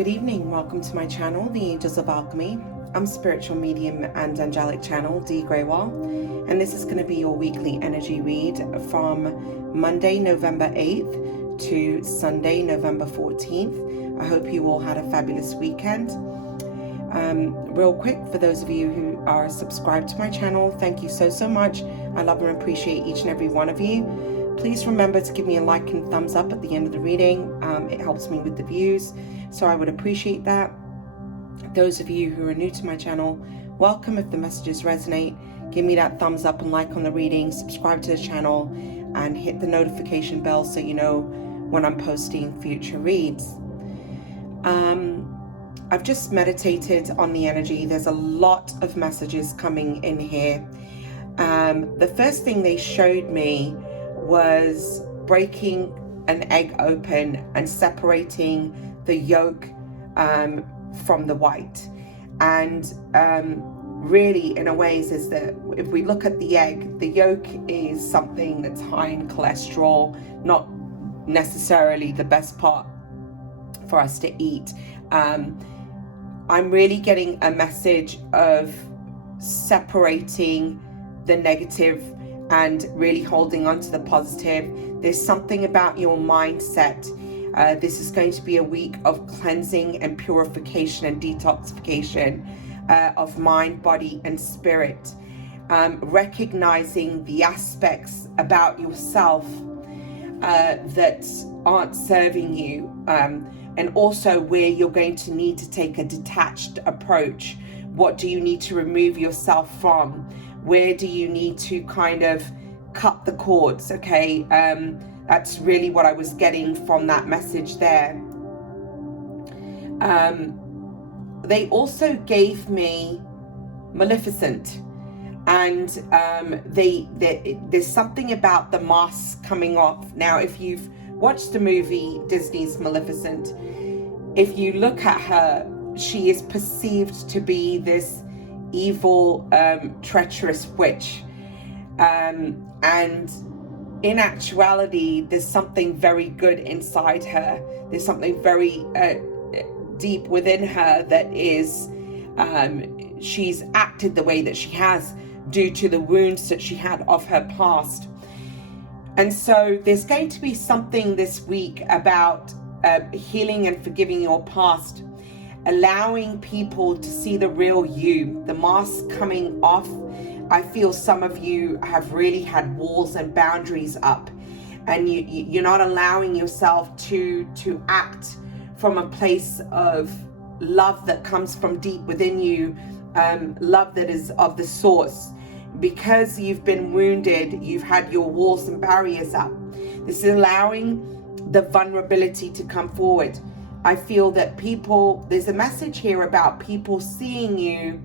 Good evening, welcome to my channel, The Angels of Alchemy. I'm spiritual medium and angelic channel, Dee Grewal, and this is going to be your weekly energy read from Monday, November 8th to Sunday, November 14th. I hope you all had a fabulous weekend. Real quick, for those of you who are subscribed to my channel, thank you so much. I love and appreciate each and every one of you. Please remember to give me a like and thumbs up at the end of the reading. It helps me with the views, so I would appreciate that. Those of you who are new to my channel, welcome. If the messages resonate, give me that thumbs up and like on the reading, subscribe to the channel, and hit the notification bell so you know when I'm posting future reads. I've just meditated on the energy. There's a lot of messages coming in here. The first thing they showed me was breaking an egg open and separating the yolk from the white. And really, in a ways, is that if we look at the egg, the yolk is something that's high in cholesterol, not necessarily the best part for us to eat. I'm really getting a message of separating the negative and really holding on to the positive. There's something about your mindset. This is going to be a week of cleansing and purification and detoxification of mind, body, and spirit. Recognizing the aspects about yourself that aren't serving you, and also where you're going to need to take a detached approach. What do you need to remove yourself from? Where do you need to kind of cut the cords? Okay, that's really what I was getting from that message there. They also gave me Maleficent, and there's something about the mask coming off. Now, if you've watched the movie Disney's Maleficent, if you look at her, she is perceived to be this evil, treacherous witch, and in actuality there's something very good inside her. There's something very deep within her that is she's acted the way that she has due to the wounds that she had of her past. And so there's going to be something this week about healing and forgiving your past, allowing people to see the real you, the mask coming off. I feel some of you have really had walls and boundaries up, and you're not allowing yourself to act from a place of love that comes from deep within you, love that is of the source. Because you've been wounded, you've had your walls and barriers up. This is allowing the vulnerability to come forward. I feel that there's a message here about people seeing you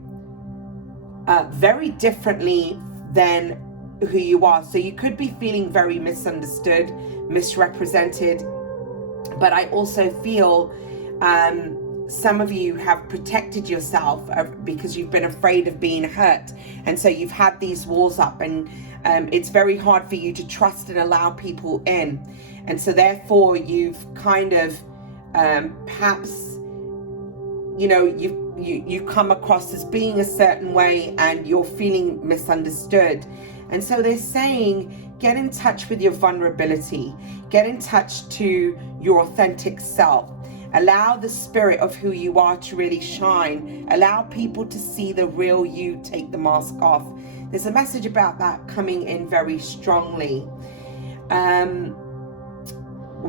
very differently than who you are. So you could be feeling very misunderstood, misrepresented, but I also feel some of you have protected yourself because you've been afraid of being hurt. And so you've had these walls up, and it's very hard for you to trust and allow people in. And so therefore you've kind of perhaps, you know, you come across as being a certain way and you're feeling misunderstood. And so they're saying, get in touch with your vulnerability, get in touch to your authentic self, allow the spirit of who you are to really shine, allow people to see the real you, take the mask off. There's a message about that coming in very strongly.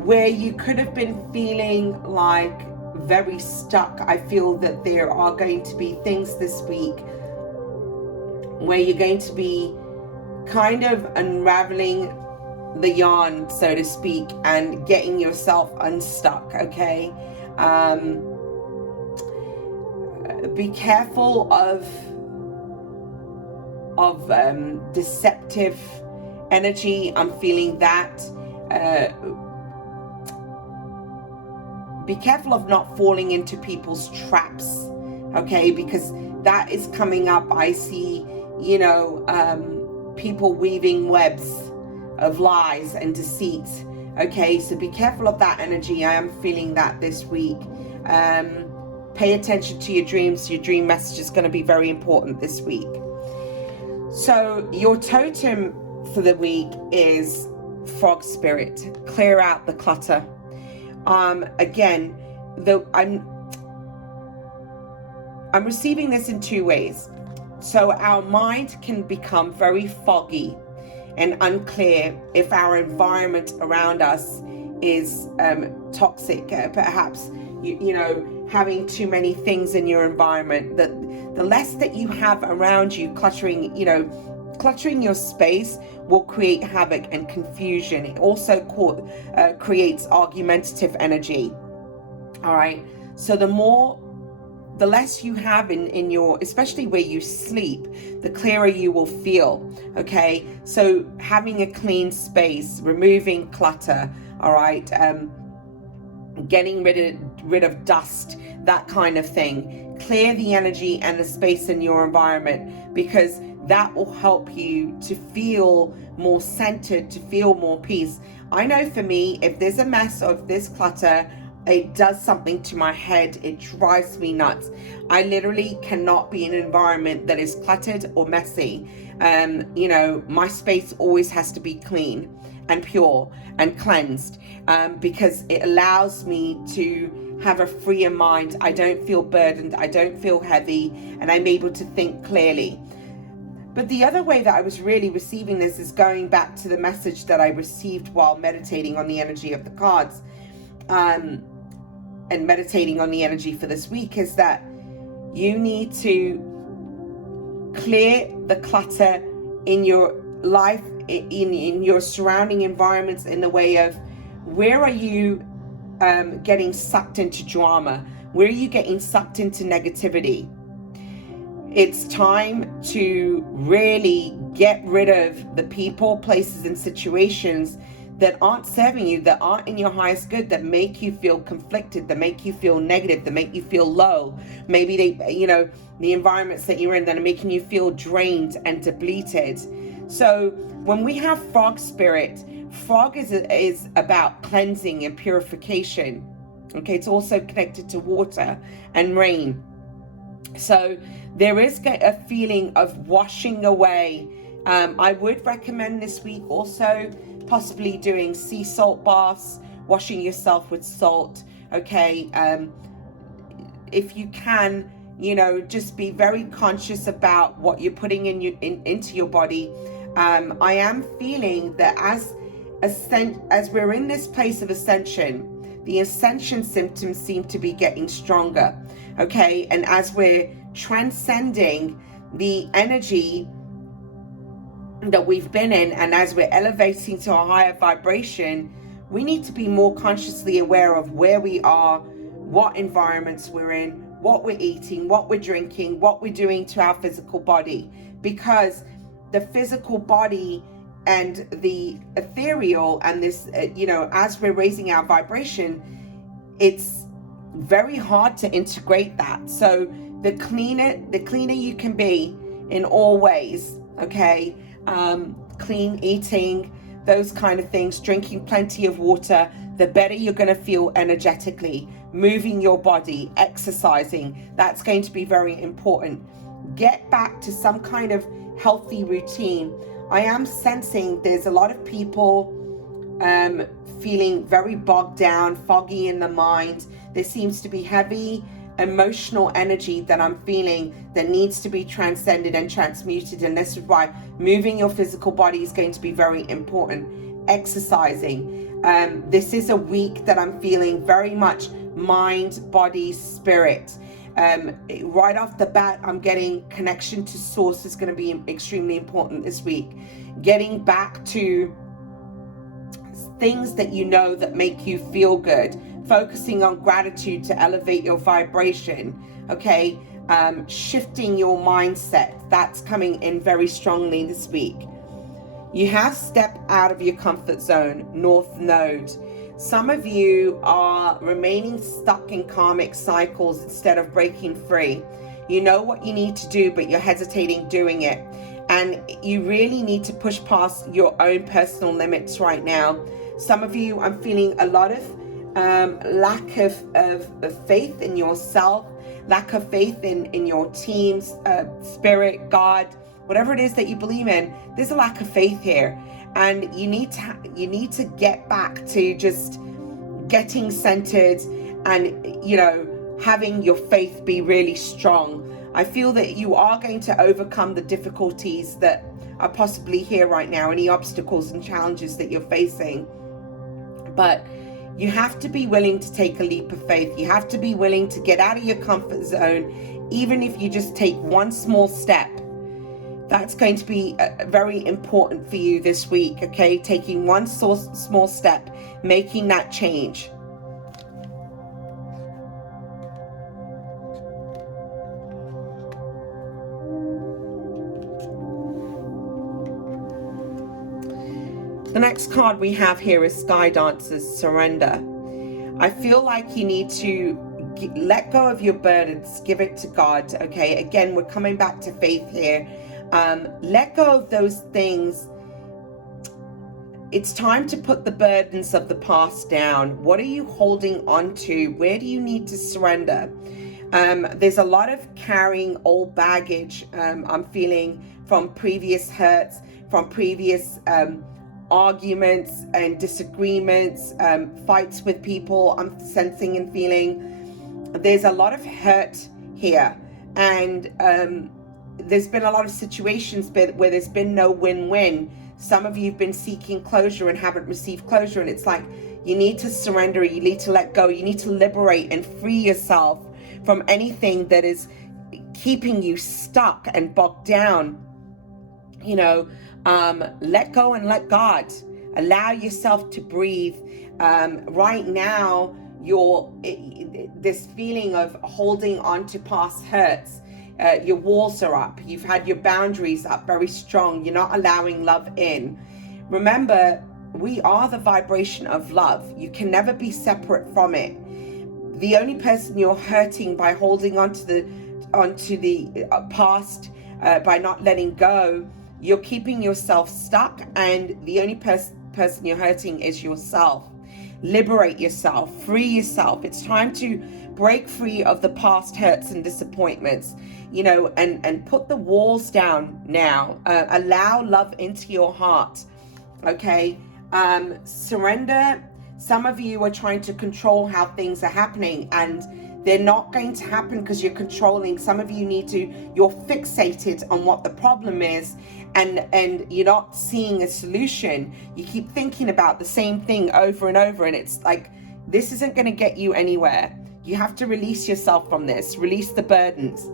Where you could have been feeling like very stuck, I feel that there are going to be things this week where you're going to be kind of unraveling the yarn, so to speak, and getting yourself unstuck. Okay, be careful of deceptive energy. I'm feeling that. Be careful of not falling into people's traps, okay? Because that is coming up. I see, you know, people weaving webs of lies and deceit, okay? So be careful of that energy. I am feeling that this week. Pay attention to your dreams. Your dream message is going to be very important this week. So your totem for the week is frog spirit. Clear out the clutter. Again, I'm receiving this in two ways. So our mind can become very foggy and unclear if our environment around us is toxic. Perhaps you know, having too many things in your environment. The less that you have around you, cluttering your space will create havoc and confusion. It also creates argumentative energy. All right. So the less you have in your, especially where you sleep, the clearer you will feel. Okay. So having a clean space, removing clutter. All right. Getting rid of dust, that kind of thing. Clear the energy and the space in your environment, because that will help you to feel more centered, to feel more peace. I know for me, if there's a mess of this clutter, it does something to my head. It drives me nuts. I literally cannot be in an environment that is cluttered or messy. You know, my space always has to be clean and pure and cleansed, because it allows me to have a freer mind. I don't feel burdened. I don't feel heavy, and I'm able to think clearly. But the other way that I was really receiving this is going back to the message that I received while meditating on the energy of the cards, and meditating on the energy for this week, is that you need to clear the clutter in your life, in your surrounding environments, in the way of where are you getting sucked into drama? Where are you getting sucked into negativity? It's time to really get rid of the people, places, and situations that aren't serving you, that aren't in your highest good, that make you feel conflicted, that make you feel negative, that make you feel low. Maybe the environments that you're in that are making you feel drained and depleted. So when we have frog spirit, frog is about cleansing and purification. Okay, it's also connected to water and rain. So there is a feeling of washing away. I would recommend this week also possibly doing sea salt baths, washing yourself with salt. Okay, if you can, just be very conscious about what you're putting into your body. I am feeling that as we're in this place of ascension, the ascension symptoms seem to be getting stronger. Okay, and as we're transcending the energy that we've been in, and as we're elevating to a higher vibration, we need to be more consciously aware of where we are, what environments we're in, what we're eating, what we're drinking, what we're doing to our physical body, because the physical body and the ethereal and this, as we're raising our vibration, it's very hard to integrate that. So the cleaner you can be in all ways, okay? Clean eating, those kind of things, drinking plenty of water, the better you're going to feel energetically. Moving your body, exercising, that's going to be very important. Get back to some kind of healthy routine. I am sensing there's a lot of people feeling very bogged down, foggy in the mind. There seems to be heavy emotional energy that I'm feeling that needs to be transcended and transmuted, and this is why moving your physical body is going to be very important. Exercising. This is a week that I'm feeling very much mind, body, spirit. Right off the bat, I'm getting connection to source is going to be extremely important this week. Getting back to things that that make you feel good. Focusing on gratitude to elevate your vibration. Okay, shifting your mindset. That's coming in very strongly this week. You have stepped out of your comfort zone, North Node. Some of you are remaining stuck in karmic cycles instead of breaking free. You know what you need to do, but you're hesitating doing it. And you really need to push past your own personal limits right now. Some of you, I'm feeling a lot of lack of faith in yourself, lack of faith in your team's spirit, God, whatever it is that you believe in. There's a lack of faith here, and you need to get back to just getting centered and, you know, having your faith be really strong. I feel that you are going to overcome the difficulties that are possibly here right now, any obstacles and challenges that you're facing. But you have to be willing to take a leap of faith. You have to be willing to get out of your comfort zone, even if you just take one small step. That's going to be very important for you this week, okay? Taking one small step, making that change. The next card we have here is Sky Dancer's Surrender. I feel like you need to let go of your burdens, give it to God, okay? Again, we're coming back to faith here. Let go of those things. It's time to put the burdens of the past down. What are you holding on to? Where do you need to surrender? There's a lot of carrying old baggage, I'm feeling, from previous hurts, from previous arguments and disagreements, fights with people. I'm sensing and feeling there's a lot of hurt here, and there's been a lot of situations where there's been no win-win. Some of you have been seeking closure and haven't received closure, and it's like you need to surrender, you need to let go, you need to liberate and free yourself from anything that is keeping you stuck and bogged down. You know, let go and let God. Allow yourself to breathe. Right now, this feeling of holding on to past hurts. Your walls are up. You've had your boundaries up very strong. You're not allowing love in. Remember, we are the vibration of love. You can never be separate from it. The only person you're hurting by holding onto the past, by not letting go, you're keeping yourself stuck, and the only person you're hurting is yourself. Liberate yourself, free yourself. It's time to break free of the past hurts and disappointments, you know, and put the walls down now. Allow love into your heart, okay? Surrender. Some of you are trying to control how things are happening, and they're not going to happen because you're controlling. Some of you you're fixated on what the problem is, and you're not seeing a solution. You keep thinking about the same thing over and over, and it's like, this isn't going to get you anywhere. You have to release yourself from this, release the burdens.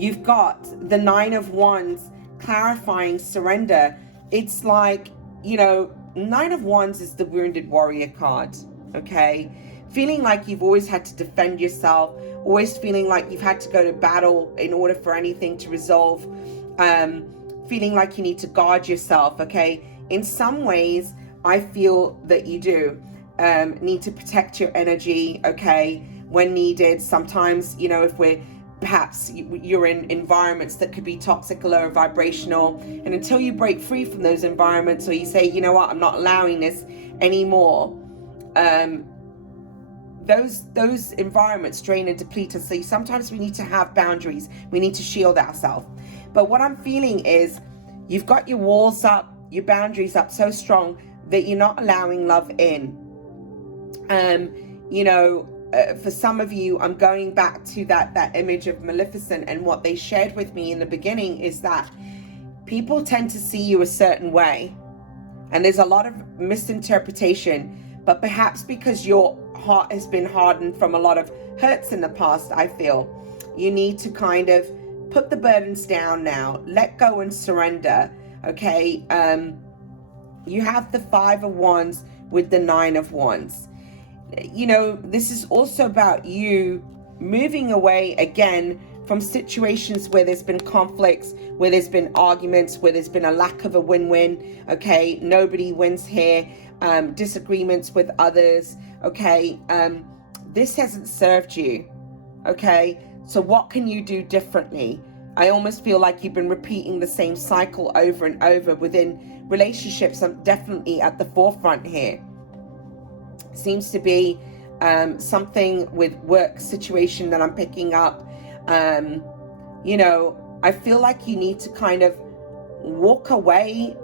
You've got the Nine of Wands, clarifying surrender. It's like, you know, Nine of Wands is the wounded warrior card, okay? Feeling like you've always had to defend yourself, always feeling like you've had to go to battle in order for anything to resolve, feeling like you need to guard yourself, okay? In some ways, I feel that you do need to protect your energy, okay, when needed. Sometimes, you know, if perhaps you're in environments that could be toxic or low vibrational, and until you break free from those environments, or you say, you know what, I'm not allowing this anymore, those environments drain and deplete us. So sometimes we need to have boundaries. We need to shield ourselves. But what I'm feeling is you've got your walls up, your boundaries up so strong that you're not allowing love in. You know, for some of you, I'm going back to that image of Maleficent, and what they shared with me in the beginning is that people tend to see you a certain way, and there's a lot of misinterpretation, but perhaps because your heart has been hardened from a lot of hurts in the past, I feel you need to kind of put the burdens down now, let go and surrender, okay? You have the Five of Wands with the Nine of Wands. You know, this is also about you moving away again from situations where there's been conflicts, where there's been arguments, where there's been a lack of a win-win, okay? Nobody wins here. Disagreements with others, okay? This hasn't served you, okay? So what can you do differently? I almost feel like you've been repeating the same cycle over and over within relationships. I'm definitely at the forefront here. Seems to be something with work situation that I'm picking up. You know, I feel like you need to kind of walk away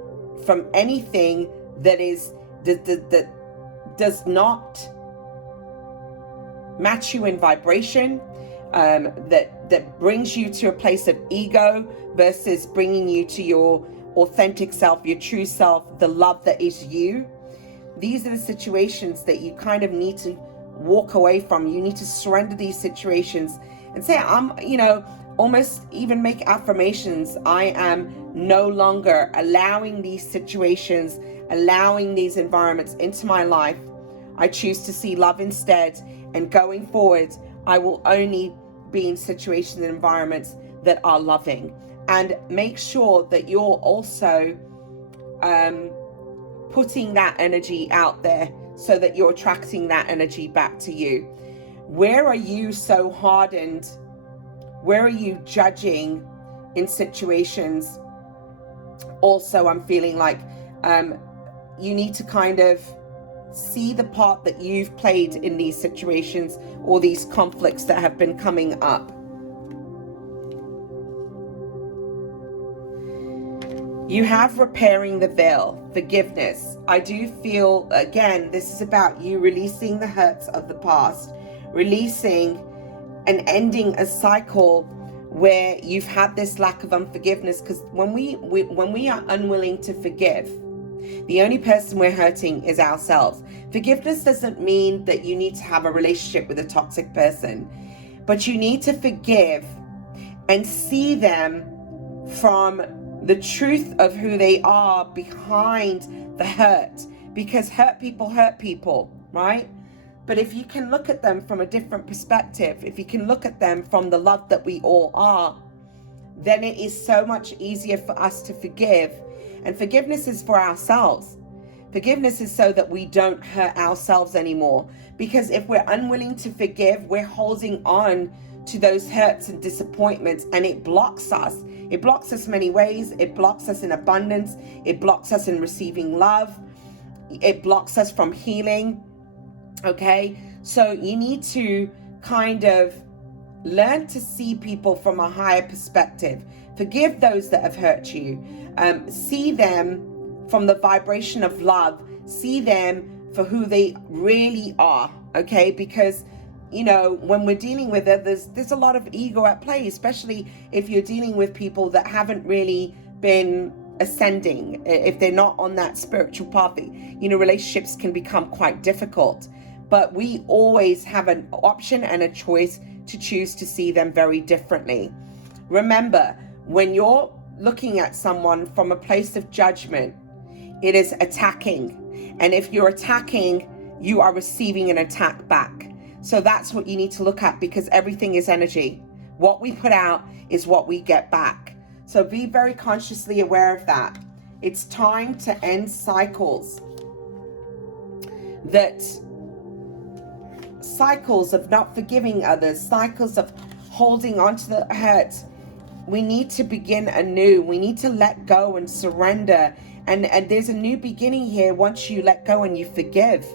from anything that does not match you in vibration, that brings you to a place of ego versus bringing you to your authentic self, your true self, the love that is you. These are the situations that you kind of need to walk away from. You need to surrender these situations and say, you know, almost even make affirmations. I am no longer allowing these situations, allowing these environments into my life. I choose to see love instead. And going forward, I will only be in situations and environments that are loving. And make sure that you're also putting that energy out there so that you're attracting that energy back to you. Where are you so hardened? Where are you judging in situations? Also, I'm feeling like you need to kind of see the part that you've played in these situations or these conflicts that have been coming up. You have repairing the veil, forgiveness. I do feel, again, this is about you releasing the hurts of the past, releasing and ending a cycle where you've had this lack of unforgiveness. Because when we are unwilling to forgive, the only person we're hurting is ourselves. Forgiveness doesn't mean that you need to have a relationship with a toxic person, but you need to forgive and see them from the truth of who they are behind the hurt, because hurt people, right? But if you can look at them from a different perspective, if you can look at them from the love that we all are, then it is so much easier for us to forgive. And forgiveness is for ourselves. Forgiveness is so that we don't hurt ourselves anymore. Because if we're unwilling to forgive, we're holding on to those hurts and disappointments, and it blocks us. It blocks us many ways. It blocks us in abundance. It blocks us in receiving love. It blocks us from healing. Okay? So you need to kind of learn to see people from a higher perspective. Forgive those that have hurt you. See them from the vibration of love. See them for who they really are. Okay? Because, you know, when we're dealing with others, there's a lot of ego at play, especially if you're dealing with people that haven't really been ascending. If they're not on that spiritual path, you know, relationships can become quite difficult. But we always have an option and a choice to choose to see them very differently. Remember, when you're looking at someone from a place of judgment, it is attacking. And if you're attacking, you are receiving an attack back. So that's what you need to look at, because everything is energy. What we put out is what we get back. So be very consciously aware of that. It's time to end cycles of not forgiving others, cycles of holding on to the hurt. We need to begin anew. We need to let go and surrender. And there's a new beginning here once you let go and you forgive.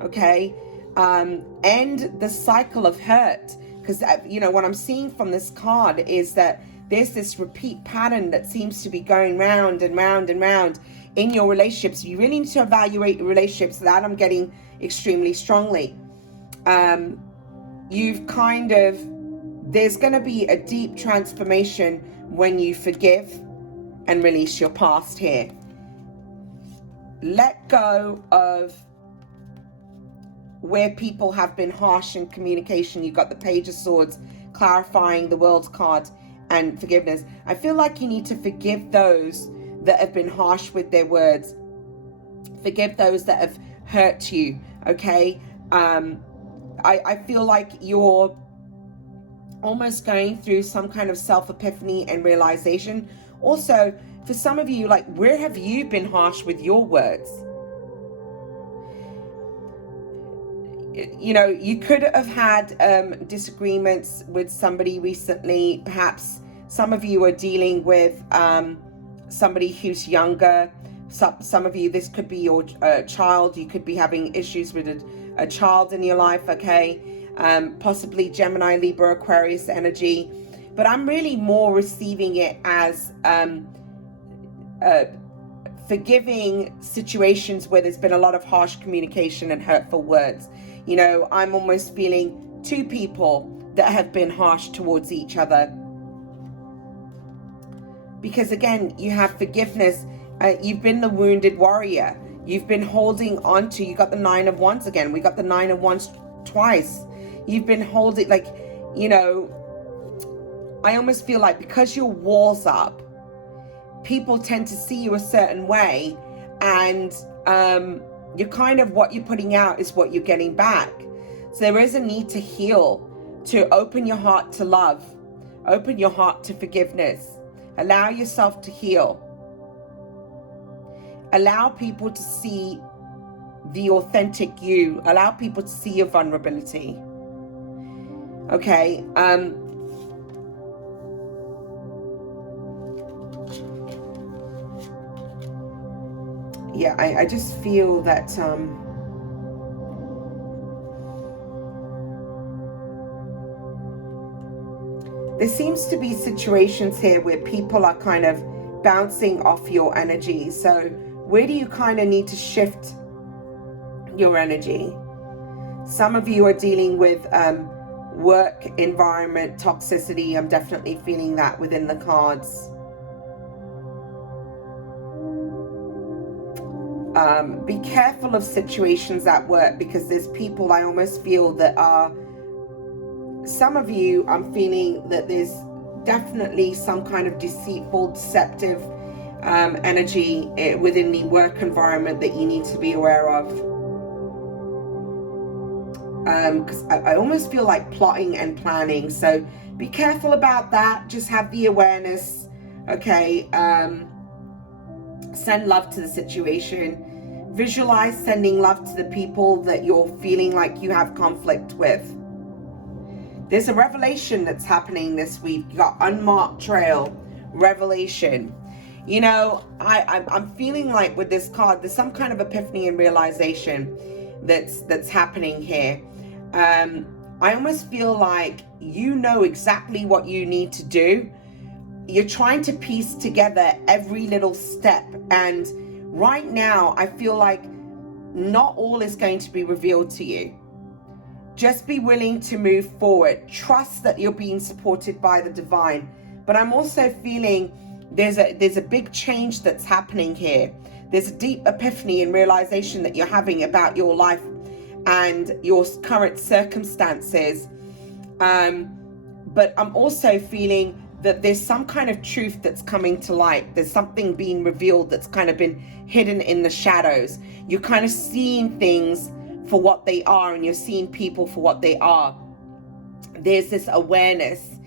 Okay? End the cycle of hurt. Because, you know, what I'm seeing from this card is that there's this repeat pattern that seems to be going round and round and round in your relationships. You really need to evaluate your relationships. That I'm getting extremely strongly. There's going to be a deep transformation when you forgive and release your past here. Let go of where people have been harsh in communication. You've got the Page of Swords, clarifying the World card, and forgiveness. I feel like you need to forgive those that have been harsh with their words. Forgive those that have hurt you, okay? I feel like you're almost going through some kind of self-epiphany and realization. Also, for some of you, like, where have you been harsh with your words? You know, you could have had disagreements with somebody recently. Perhaps some of you are dealing with somebody who's younger. Some of you, this could be your child. You could be having issues with a child in your life, okay? Possibly Gemini, Libra, Aquarius energy. But I'm really more receiving it as forgiving situations where there's been a lot of harsh communication and hurtful words. You know, I'm almost feeling two people that have been harsh towards each other. Because again, you have forgiveness. You've been the wounded warrior. You've been holding on to, you got the 9 of Wands again. We got the 9 of Wands twice. You've been holding, like, you know, I almost feel like because your wall's up, people tend to see you a certain way, and you're kind of, what you're putting out is what you're getting back. So there is a need to heal, to open your heart to love, open your heart to forgiveness, allow yourself to heal, allow people to see the authentic you, allow people to see your vulnerability. Okay, yeah, I just feel that there seems to be situations here where people are kind of bouncing off your energy. So where do you kind of need to shift your energy? Some of you are dealing with work environment toxicity. I'm definitely feeling that within the cards. Be careful of situations at work, because there's people, I almost feel, that are, some of you, I'm feeling that there's definitely some kind of deceitful, deceptive energy within the work environment that you need to be aware of. Because I almost feel like plotting and planning. So be careful about that. Just have the awareness. Okay. Send love to the situation. Visualize sending love to the people that you're feeling like you have conflict with. There's a revelation that's happening this week. You got unmarked trail, revelation. You know, I'm feeling like with this card, there's some kind of epiphany and realization that's happening here. I almost feel like you know exactly what you need to do. You're trying to piece together every little step, and right now I feel like not all is going to be revealed to you. Just be willing to move forward. Trust that you're being supported by the divine. But I'm also feeling there's a big change that's happening here. There's a deep epiphany and realization that you're having about your life and your current circumstances. But I'm also feeling that there's some kind of truth that's coming to light. There's something being revealed that's kind of been hidden in the shadows. You're kind of seeing things for what they are, and you're seeing people for what they are. There's this awareness.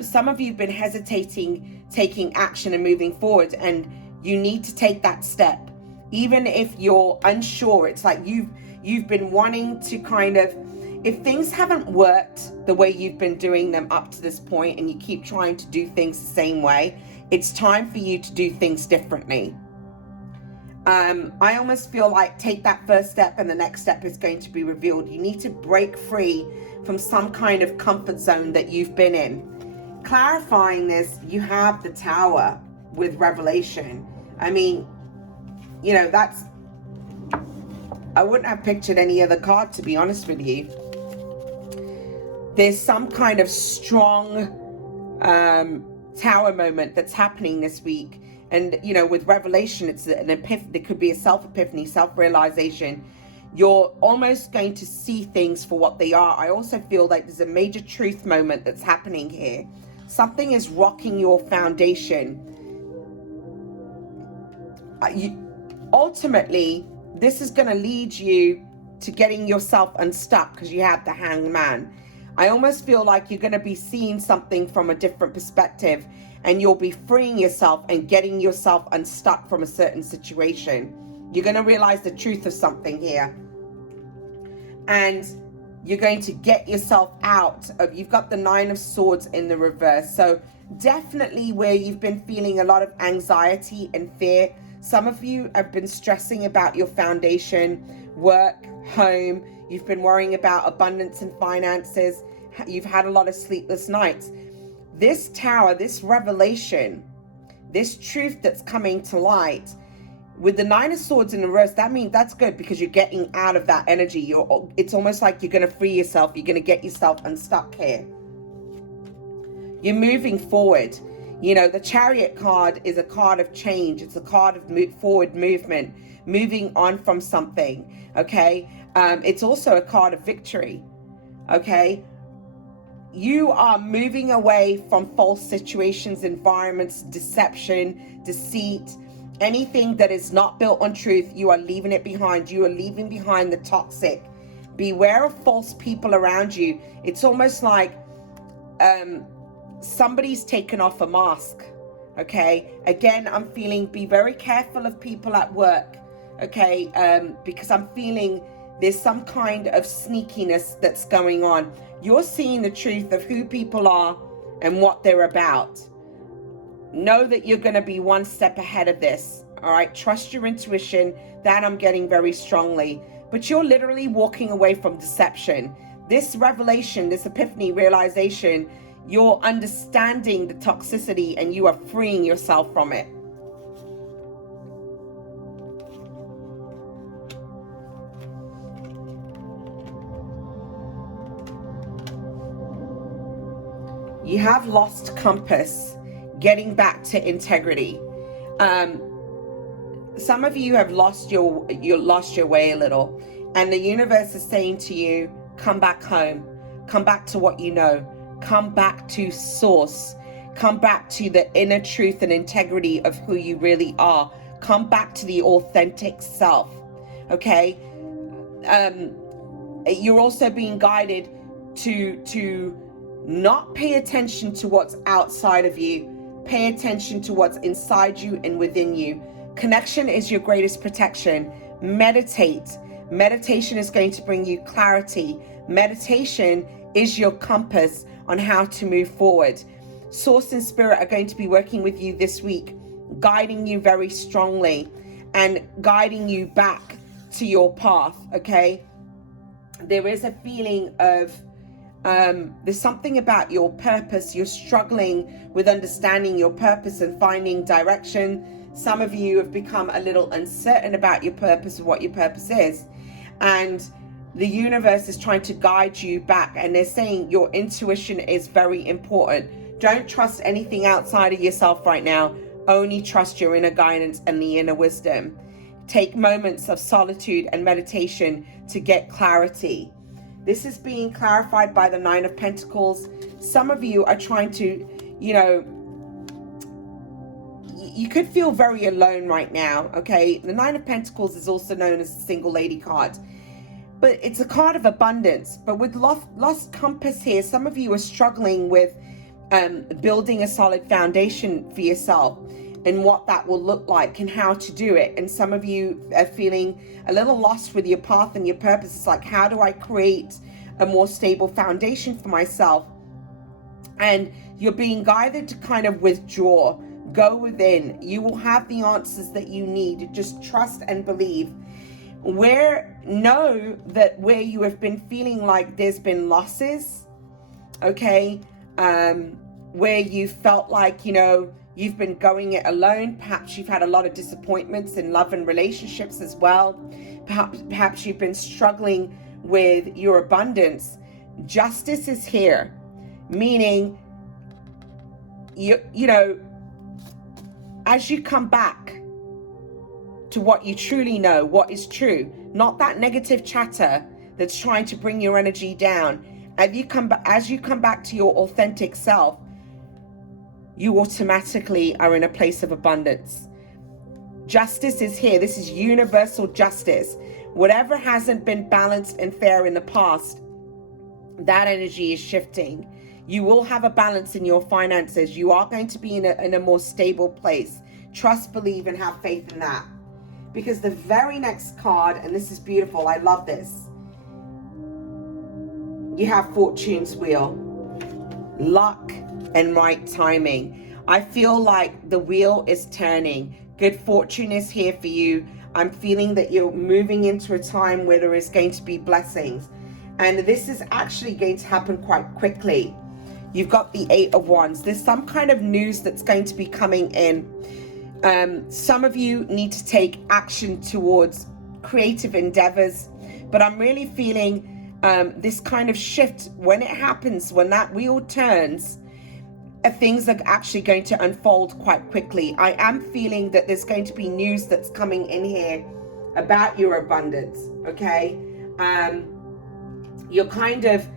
Some of you have been hesitating, taking action and moving forward, and you need to take that step. Even if you're unsure, it's like you've been wanting to kind of, if things haven't worked the way you've been doing them up to this point, and you keep trying to do things the same way, it's time for you to do things differently. I almost feel like take that first step and the next step is going to be revealed. You need to break free from some kind of comfort zone that you've been in. Clarifying this, you have the Tower with revelation. I mean, you know, that's, I wouldn't have pictured any other card, to be honest with you. There's some kind of strong Tower moment that's happening this week. And, you know, with revelation, it's an epiphany. It could be a self-epiphany, self-realization. You're almost going to see things for what they are. I also feel like there's a major truth moment that's happening here. Something is rocking your foundation. Ultimately, this is going to lead you to getting yourself unstuck, because you have the Hanged Man. I almost feel like you're going to be seeing something from a different perspective, and you'll be freeing yourself and getting yourself unstuck from a certain situation. You're going to realize the truth of something here. And you're going to get yourself out of, you've got the 9 of Swords in the reverse. So definitely where you've been feeling a lot of anxiety and fear. Some of you have been stressing about your foundation, work, home. You've been worrying about abundance and finances. You've had a lot of sleepless nights. This tower, this revelation, this truth that's coming to light, with the Nine of Swords in reverse, that means that's good because you're getting out of that energy. It's almost like you're going to free yourself. You're going to get yourself unstuck here. You're moving forward. You know, the Chariot card is a card of change. It's a card of forward movement, moving on from something, okay? It's also a card of victory, okay? You are moving away from false situations, environments, deception, deceit, anything that is not built on truth. You are leaving it behind. You are leaving behind the toxic. Beware of false people around you. It's almost like somebody's taken off a mask, okay? Again, I'm feeling be very careful of people at work, okay? Because I'm feeling there's some kind of sneakiness that's going on. You're seeing the truth of who people are and what they're about. Know that you're going to be one step ahead of this, all right? Trust your intuition. That I'm getting very strongly. But you're literally walking away from deception. This revelation, this epiphany, realization, you're understanding the toxicity and you are freeing yourself from it. You have lost compass, getting back to integrity. Some of you have lost your way a little, and the universe is saying to you, come back home, come back to what you know, come back to source, come back to the inner truth and integrity of who you really are, come back to the authentic self, okay? You're also being guided to not pay attention to what's outside of you. Pay attention to what's inside you and within you. Connection is your greatest protection. Meditate. Meditation is going to bring you clarity. Meditation is your compass on how to move forward. Source and Spirit are going to be working with you this week, guiding you very strongly and guiding you back to your path, okay? There is a feeling of there's something about your purpose. You're struggling with understanding your purpose and finding direction. Some of you have become a little uncertain about your purpose and what your purpose is. And the universe is trying to guide you back. And they're saying your intuition is very important. Don't trust anything outside of yourself right now. Only trust your inner guidance and the inner wisdom. Take moments of solitude and meditation to get clarity. This is being clarified by the Nine of Pentacles. Some of you are trying to, you could feel very alone right now, okay? The Nine of Pentacles is also known as the single lady card. But it's a card of abundance. But with lost compass here, some of you are struggling with building a solid foundation for yourself and what that will look like and how to do it. And some of you are feeling a little lost with your path and your purpose. It's like, how do I create a more stable foundation for myself? And you're being guided to kind of withdraw, go within. You will have the answers that you need. Just trust and believe. Know that where you have been feeling like there's been losses, okay, where you felt like, you've been going it alone. Perhaps you've had a lot of disappointments in love and relationships as well. Perhaps you've been struggling with your abundance. Justice is here, meaning, as you come back to what you truly know, what is true, not that negative chatter that's trying to bring your energy down. As you come back to your authentic self, you automatically are in a place of abundance. Justice is here. This is universal justice. Whatever hasn't been balanced and fair in the past, that energy is shifting. You will have a balance in your finances. You are going to be in a more stable place. Trust, believe, and have faith in that. Because the very next card, and this is beautiful, I love this. You have Fortune's Wheel. Luck and right timing. I feel like the wheel is turning. Good fortune is here for you. I'm feeling that you're moving into a time where there is going to be blessings. And this is actually going to happen quite quickly. You've got the 8 of Wands. There's some kind of news that's going to be coming in. Some of you need to take action towards creative endeavors. But I'm really feeling this kind of shift. When it happens, when that wheel turns, things are actually going to unfold quite quickly. I am feeling that there's going to be news that's coming in here about your abundance, okay? You're kind of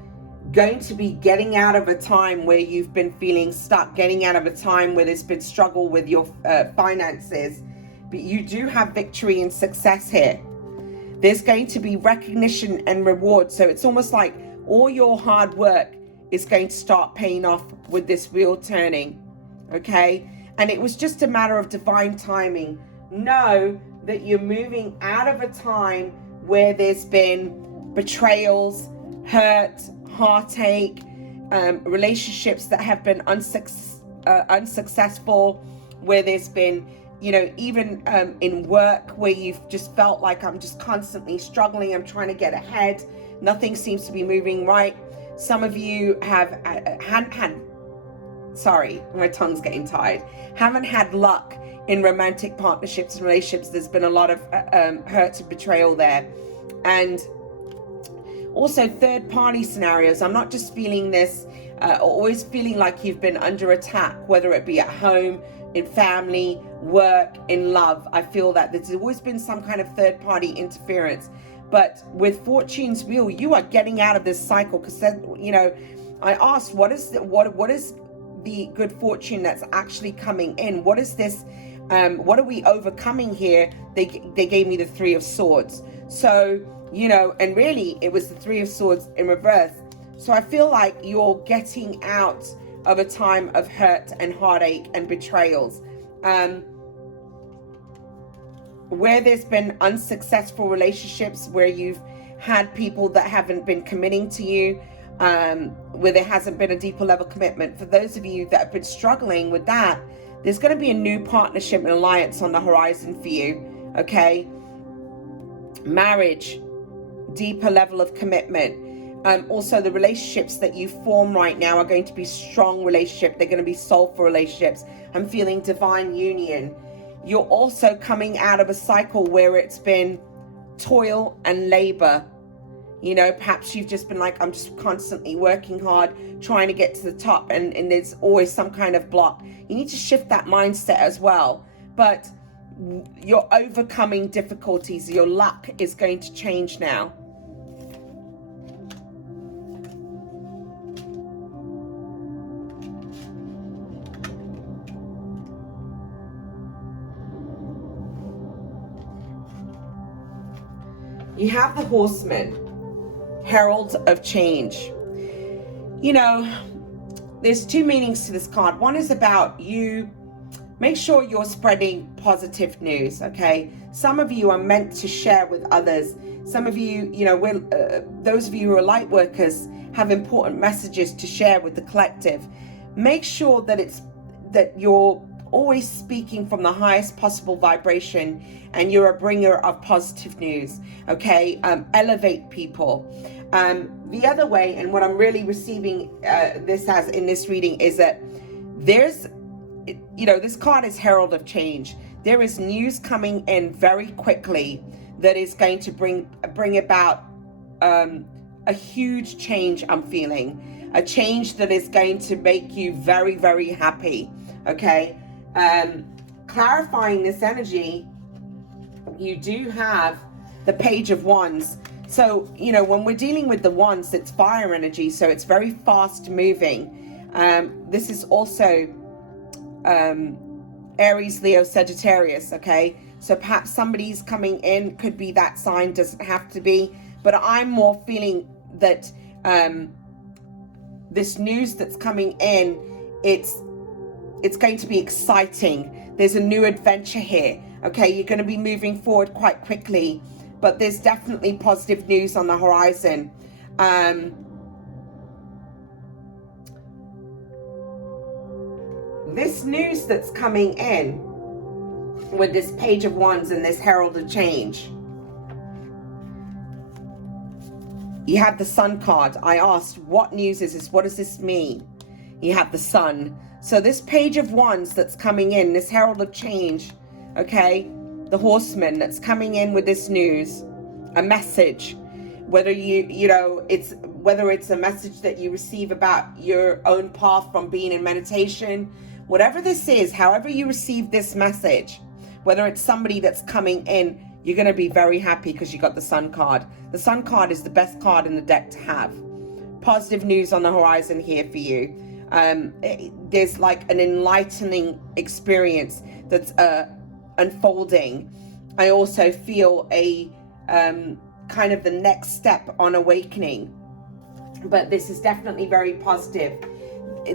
going to be getting out of a time where you've been feeling stuck, getting out of a time where there's been struggle with your finances, but you do have victory and success here. There's going to be recognition and reward. So it's almost like all your hard work is going to start paying off with this wheel turning, okay? And it was just a matter of divine timing. Know that you're moving out of a time where there's been betrayals, hurt, heartache, relationships that have been unsuccessful, where there's been, you know, even in work where you've just felt like I'm just constantly struggling, I'm trying to get ahead, nothing seems to be moving right. Some of you have sorry, my tongue's getting tired, haven't had luck in romantic partnerships and relationships. There's been a lot of hurt and betrayal there. And also third party scenarios. I'm not just feeling this, always feeling like you've been under attack, whether it be at home, in family, work, in love. I feel that there's always been some kind of third party interference. But with Fortune's wheel, you are getting out of this cycle, because then, you know, I asked, what is the good fortune that's actually coming in? What is this? What are we overcoming here? They gave me the 3 of Swords. So, you know, and really it was the 3 of Swords in reverse. So I feel like you're getting out of a time of hurt and heartache and betrayals. Where there's been unsuccessful relationships, where you've had people that haven't been committing to you, where there hasn't been a deeper level commitment. For those of you that have been struggling with that, there's going to be a new partnership and alliance on the horizon for you, okay? Marriage, deeper level of commitment. Also, the relationships that you form right now are going to be strong relationships. They're going to be soulful relationships. I'm feeling divine union. You're also coming out of a cycle where it's been toil and labor. You know, perhaps you've just been like, I'm just constantly working hard, trying to get to the top, and there's always some kind of block. You need to shift that mindset as well. But you're overcoming difficulties. Your luck is going to change now. You have the Horseman, Herald of Change. You know, there's 2 meanings to this card. One is about you. Make sure you're spreading positive news, okay? Some of you are meant to share with others. Some of you, you know, those of you who are light workers have important messages to share with the collective. Make sure that you're always speaking from the highest possible vibration, and you're a bringer of positive news, okay? Elevate people. The other way, and what I'm really receiving this as in this reading, is that there's, you know, this card is Herald of Change. There is news coming in very quickly that is going to bring about a huge change. I'm feeling a change that is going to make you very, very happy, okay? Clarifying this energy, you do have the Page of Wands. So, you know, when we're dealing with the wands, it's fire energy, so it's very fast moving. This is also Aries, Leo, Sagittarius, okay? So perhaps somebody's coming in, could be that sign, doesn't have to be, but I'm more feeling that this news that's coming in, it's going to be exciting. There's a new adventure here, okay? You're going to be moving forward quite quickly, but there's definitely positive news on the horizon. This news that's coming in, with this Page of Wands and this Herald of Change. You have the Sun card. I asked, what news is this? What does this mean? You have the Sun. So this Page of Wands that's coming in, this Herald of Change, okay, the Horseman that's coming in with this news, a message, whether whether it's a message that you receive about your own path from being in meditation, whatever this is, however you receive this message, whether it's somebody that's coming in, you're going to be very happy because you got the Sun card. The Sun card is the best card in the deck to have. Positive news on the horizon here for you. There's like an enlightening experience that's unfolding. I also feel a kind of the next step on awakening. But this is definitely very positive.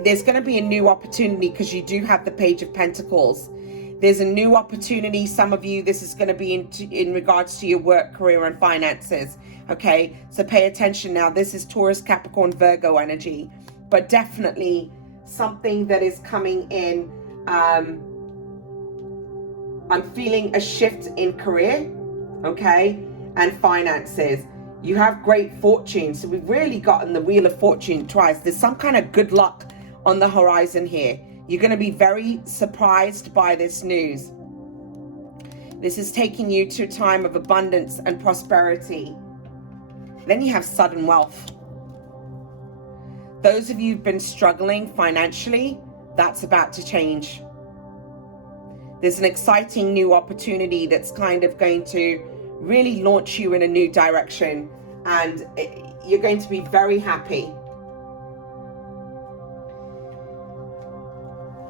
There's going to be a new opportunity because you do have the Page of Pentacles. There's a new opportunity. Some of you, this is going to be in regards to your work, career, and finances. Okay, so pay attention now. This is Taurus, Capricorn, Virgo energy, but definitely something that is coming in. I'm feeling a shift in career, okay, and finances. You have great fortune. So we've really gotten the Wheel of Fortune twice. There's some kind of good luck on the horizon here. You're going to be very surprised by this news. This is taking you to a time of abundance and prosperity. Then you have sudden wealth. Those of you who've been struggling financially, that's about to change. There's an exciting new opportunity that's kind of going to really launch you in a new direction, and you're going to be very happy.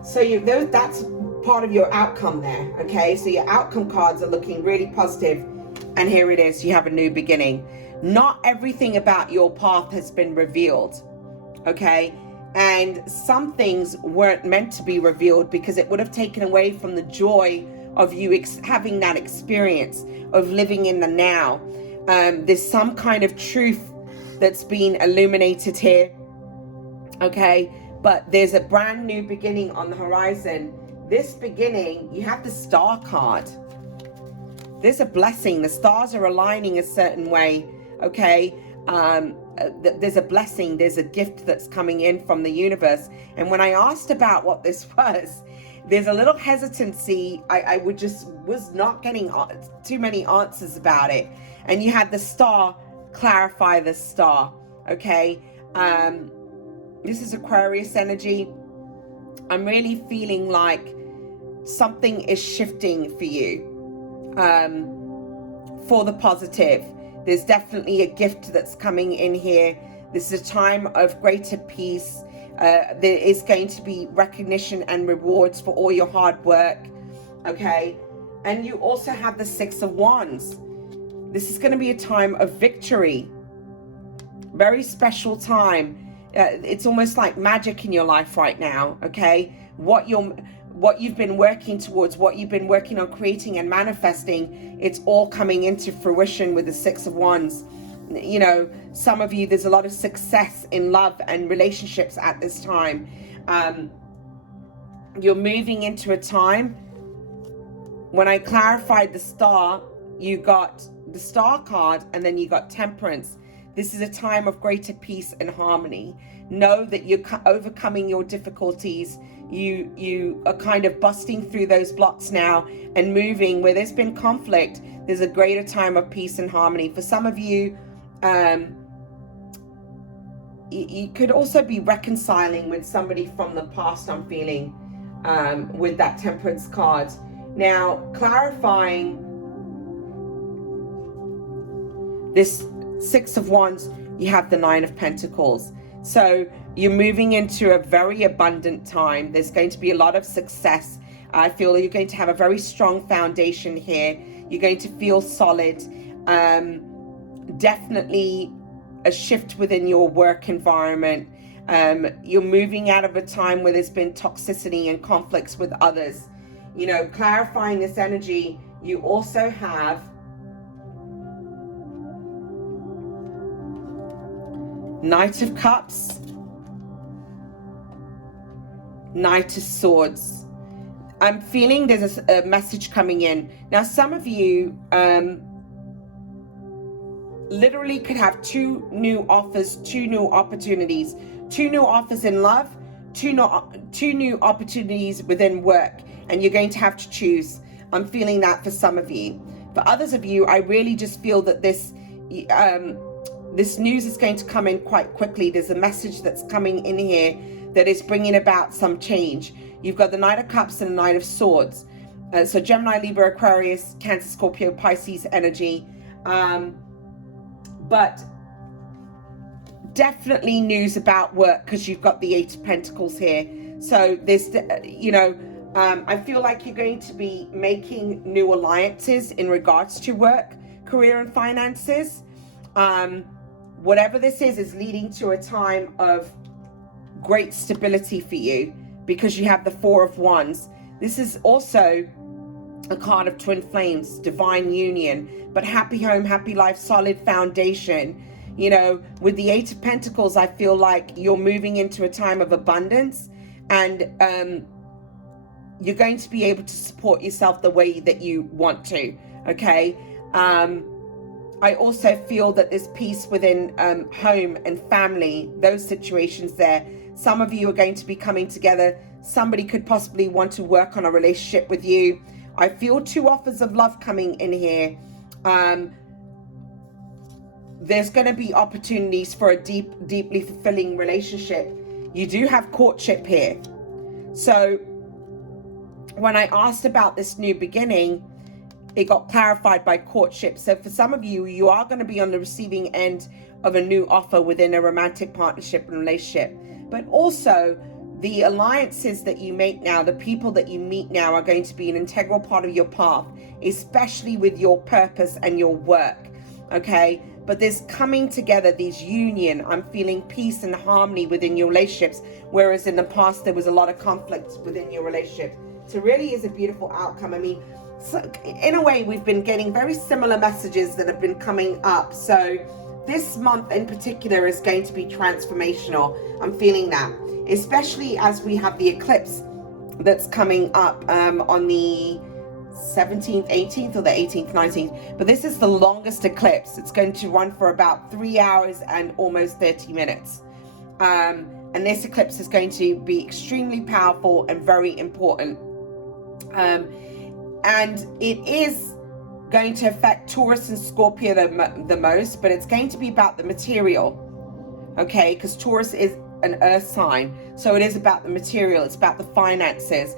So that's part of your outcome there, okay? So your outcome cards are looking really positive, and here it is, you have a new beginning. Not everything about your path has been revealed, okay? And some things weren't meant to be revealed because it would have taken away from the joy of you having that experience of living in the now. There's some kind of truth that's been illuminated here, okay? But there's a brand new beginning on the horizon. This beginning, you have the Star card. There's a blessing. The stars are aligning a certain way, okay? There's a blessing. There's a gift that's coming in from the universe. And when I asked about what this was, there's a little hesitancy. I was not getting too many answers about it. And you had the Star, clarify the Star, okay? This is Aquarius energy. I'm really feeling like something is shifting for you for the positive. There's definitely a gift that's coming in here. This is a time of greater peace. There is going to be recognition and rewards for all your hard work, okay? And you also have the Six of Wands. This is going to be a time of victory. Very special time. It's almost like magic in your life right now, okay? What you've been working towards, what you've been working on creating and manifesting, it's all coming into fruition with the Six of Wands. You know, some of you, there's a lot of success in love and relationships at this time. You're moving into a time. When I clarified the Star, you got the Star card and then you got Temperance. This is a time of greater peace and harmony. Know that you're overcoming your difficulties. You are kind of busting through those blocks now and moving. Where there's been conflict, there's a greater time of peace and harmony. For some of you, you could also be reconciling with somebody from the past, I'm feeling, with that Temperance card. Now, clarifying this Six of Wands, you have the Nine of Pentacles. So you're moving into a very abundant time. There's going to be a lot of success. I feel you're going to have a very strong foundation here. You're going to feel solid. Definitely a shift within your work environment. You're moving out of a time where there's been toxicity and conflicts with others. You know, clarifying this energy, you also have Knight of Cups, Knight of Swords. I'm feeling there's a message coming in. Now, some of you literally could have 2 new offers, 2 new opportunities, 2 new offers in love, 2 new opportunities within work, and you're going to have to choose. I'm feeling that for some of you. For others of you, I really just feel that this news is going to come in quite quickly. There's a message that's coming in here that is bringing about some change. You've got the Knight of Cups and the Knight of Swords. So Gemini, Libra, Aquarius, Cancer, Scorpio, Pisces energy. But definitely news about work, because you've got the 8 of Pentacles here. So there's, I feel like you're going to be making new alliances in regards to work, career, and finances. Whatever this is leading to a time of great stability for you, because you have the 4 of Wands. This is also a card of twin flames, divine union, but happy home, happy life, solid foundation. With the 8 of Pentacles, I feel like you're moving into a time of abundance, and you're going to be able to support yourself the way that you want to, okay? I also feel that there's peace within home and family, those situations there. Some of you are going to be coming together. Somebody could possibly want to work on a relationship with you. I feel 2 offers of love coming in here. There's going to be opportunities for a deeply fulfilling relationship. You do have courtship here. So when I asked about this new beginning, it got clarified by courtship. So for some of you, you are going to be on the receiving end of a new offer within a romantic partnership and relationship. But also, the alliances that you make now, the people that you meet now, are going to be an integral part of your path, especially with your purpose and your work, okay? But there's coming together, these union. I'm feeling peace and harmony within your relationships, whereas in the past there was a lot of conflict within your relationship. So really is a beautiful outcome. I mean, so in a way, we've been getting very similar messages that have been coming up. So this month in particular is going to be transformational. I'm feeling that, especially as we have the eclipse that's coming up on the 17th, 18th, or the 18th, 19th. But this is the longest eclipse. It's going to run for about 3 hours and almost 30 minutes. And this eclipse is going to be extremely powerful and very important. And it is going to affect Taurus and Scorpio the most, but it's going to be about the material, okay? Because Taurus is an earth sign, so it is about the material, it's about the finances.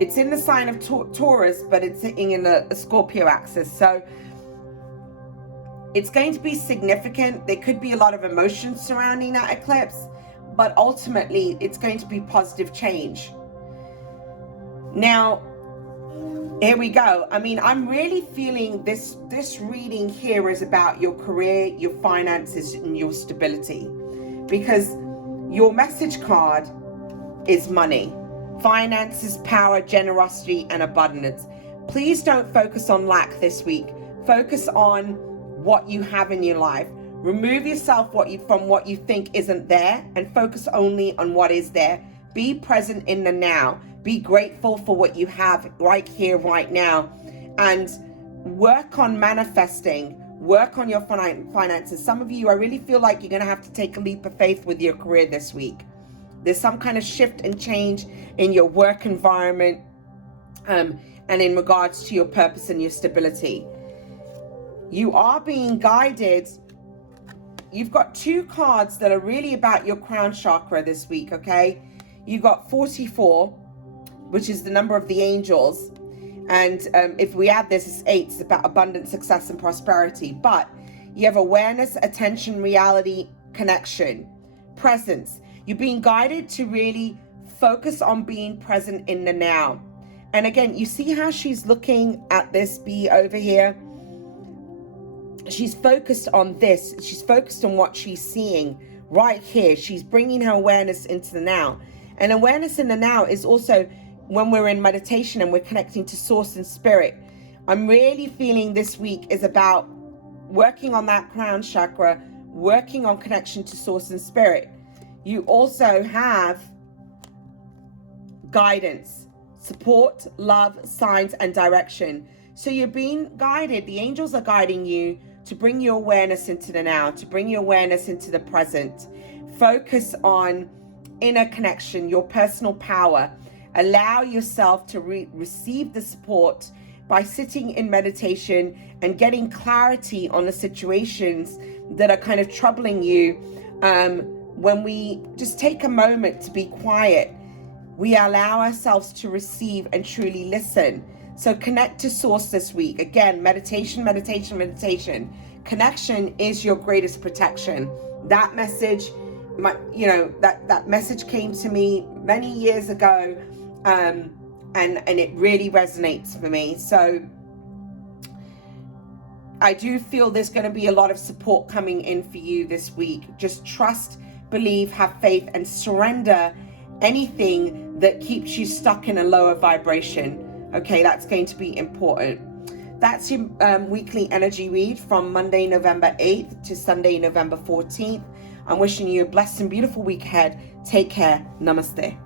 It's in the sign of Taurus, but it's sitting in a Scorpio axis, so it's going to be significant. There could be a lot of emotions surrounding that eclipse, but ultimately it's going to be positive change. Now, here we go. I mean, I'm really feeling this reading here is about your career, your finances, and your stability, because your message card is money, finances, power, generosity, and abundance. Please don't focus on lack this week. Focus on what you have in your life. Remove yourself from what you think isn't there, and focus only on what is there. Be present in the now. Be grateful for what you have right here, right now, and work on manifesting. Work on your finances. Some of you, I really feel like you're going to have to take a leap of faith with your career this week. There's some kind of shift and change in your work environment, and in regards to your purpose and your stability. You are being guided. You've got 2 cards that are really about your crown chakra this week, okay? You've got 44, which is the number of the angels. And if we add this, it's 8. It's about abundance, success, and prosperity. But you have awareness, attention, reality, connection, presence. You're being guided to really focus on being present in the now. And again, you see how she's looking at this bee over here? She's focused on this. She's focused on what she's seeing right here. She's bringing her awareness into the now. And awareness in the now is also when we're in meditation and we're connecting to source and spirit. I'm really feeling this week is about working on that crown chakra, working on connection to source and spirit. You also have guidance, support, love, signs, and direction. So you're being guided. The angels are guiding you to bring your awareness into the now, to bring your awareness into the present. Focus on inner connection, your personal power. Allow yourself to receive the support by sitting in meditation and getting clarity on the situations that are kind of troubling you. When we just take a moment to be quiet, we allow ourselves to receive and truly listen. So connect to source this week. Again, meditation, meditation, meditation. Connection is your greatest protection. That message, that message came to me many years ago, and it really resonates for me. So I do feel there's going to be a lot of support coming in for you this week. Just trust, believe, have faith, and surrender anything that keeps you stuck in a lower vibration. Okay, that's going to be important. That's your weekly energy read from Monday, November 8th to Sunday, November 14th. I'm wishing you a blessed and beautiful week ahead. Take care. Namaste.